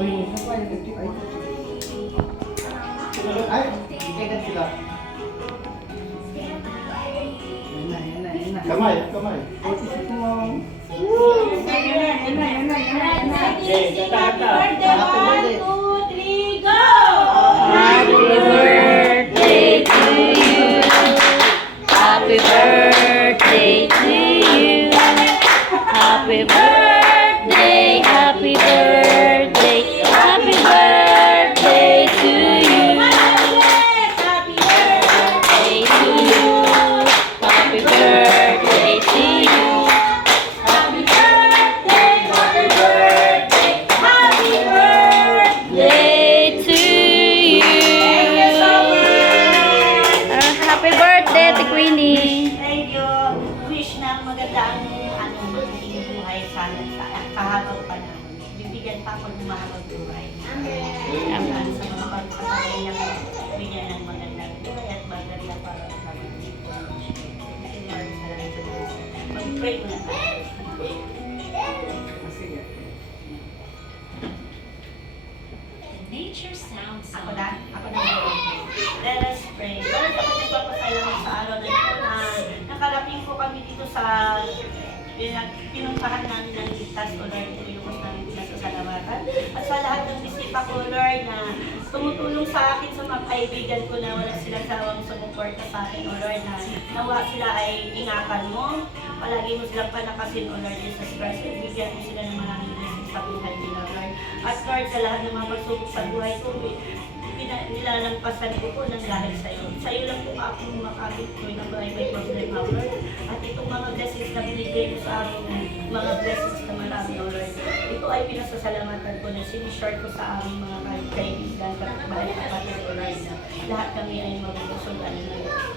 Ay, ikikat sila. Kamay, kamay. Happy birthday to you. Happy birthday to you. Happy birthday, happy birthday, happy birthday to you. Happy birthday to you. Happy birthday to you. Happy birthday, happy birthday, happy birthday to you. Happy birthday to Queenie. Thank you. Wish na magandang buhay sana sa kahabang panahon. Bibigyan pa ako ng mahabang buhay. Amen. Sa mga pagpapalay na bigyan ng magandang buhay at maganda para sa mga dito. Mag-pray mo na tayo. Nature sounds. Ako na? Ako na. Let us pray. Lord, ako nagpapasalamat sa araw na ito na nakarating po kami dito sa pinuntahan namin ng ligtas ko, Lord. Ilubos namin pinasasalamatan. At sa lahat ng bisita ko, Lord, na tumutulong sa akin sa mga kaibigan ko na wala silang sawang sumuporta sa akin, O Lord, na nawa sila ay ingatan mo. Palagi mo silang panakasin, O Lord Jesus Christ. Bigyan mo sila ng maraming blessings sa buhay nila, Lord. At Lord, sa lahat ng mga pagsubok sa buhay ko, nilalampasan ko po ng dahil sa iyo. Sa iyo lang po ako makakit ko ng may problema, Lord. At itong mga blessings na binigay mo sa amin, mga blessings na marami, O Lord. Ito ay pinasasalamatan ko na sinishare ko sa aming mga kaibigan, kapitbahay, kapatid, O Lord, na lahat kami ay mabubuson at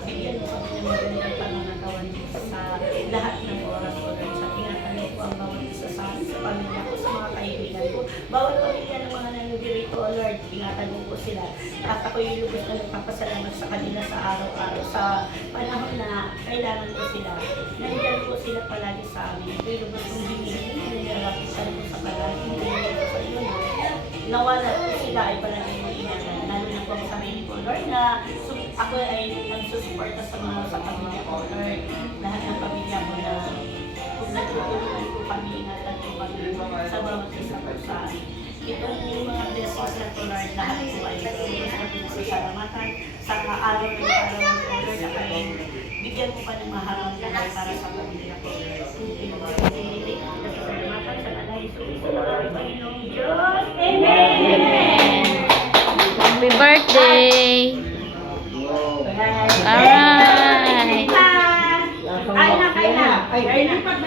bigyan mo kami ng magandang pangangatawan sa lahat ng oras, O Lord. Sa ingatan ko ang bawat isa sa amin, sa pamilya ko, sa mga kaibigan ko. Bawat pamilya ng mga nanodirito, O Lord, ingatan mo po sila. At ako'y lubos na nagpapasalamat sa kanila sa araw-araw, sa panahon na kailangan ko sila. Nandiyan po sila palagi sa amin. Ako'y lubos kong hinihingi, nilalapisan ko sa palagi, hinihingi ko sa iyo na nawala po sila ay palagi mo ingatan. Lalo na po ang sarili ko, Lord, na ako ay nagsusuporta sa pamilya ko, Lord. Lahat ng pamilya ko na nagtutulungan ko kami, ingatan ko kami sa bawat isa po sa amin. Itong mga blessings na to, Lord, lahat po ay lubos na pinasasalamatan sa araw ng araw ng Lord, na kayo bigyan mo pa ng mahabang buhay para sa pamilya ko, Lord. Pinasasalamatan sa nanay Jesucristo na aming Panginoong Diyos. Amen! Happy birthday. Alright. Kain na, kain na.